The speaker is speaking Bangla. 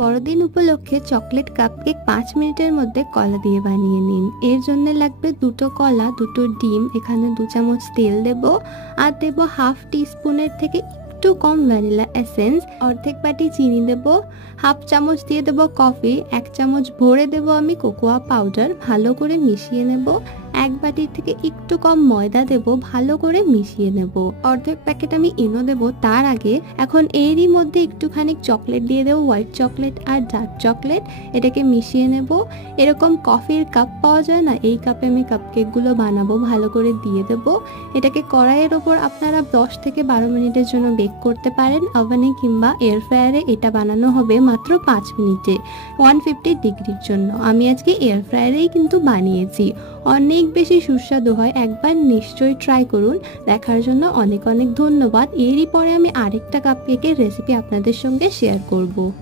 বড়দিন উপলক্ষে চকলেট কাপকেক 5 মিনিটের মধ্যে কলা দিয়ে বানিয়ে নিন। এর জন্য লাগবে 2টো কলা, 2টো ডিম, এখানে 2 চামচ তেল দেব, আর দেব হাফ টিস্পুনের থেকে একটু কম ভ্যানিলা এসেন্স, অর্ধেক বাটি চিনি দেব, হাফ চামচ দিয়ে দেব কফি, 1 চামচ ভরে দেব আমি কোকোয়া পাউডার, ভালো করে মিশিয়ে নেব। 1 বাটির থেকে একটু কম ময়দা দেব, ভালো করে মিশিয়ে নেব। অর্ধেক প্যাকেট আমি ইনো দেব। তার আগে এখন এরই মধ্যে একটুখানি চকলেট দিয়ে দেবো, হোয়াইট চকলেট আর ডার্ক চকলেট, এটাকে মিশিয়ে নেব। এরকম কফির কাপ পাওয়া যায় না, এই কাপে আমি কাপকেকগুলো বানাবো, ভালো করে দিয়ে দেব। এটাকে কড়াইয়ের ওপর আপনারা 10 থেকে 12 মিনিটের জন্য বেক করতে পারেন, ওভেনে কিংবা এয়ার ফ্রায়ারে। এটা বানানো হবে মাত্র 5 মিনিটে 150 ডিগ্রির জন্য। আমি আজকে এয়ার ফ্রায়ারেই কিন্তু বানিয়েছি, অনেক বেশি সুস্বাদু হয়, একবার নিশ্চয়ই ট্রাই করুন। দেখার জন্য অনেক অনেক ধন্যবাদ। এরই পরে আমি আরেকটা কাপকেকের রেসিপি আপনাদের সঙ্গে শেয়ার করব।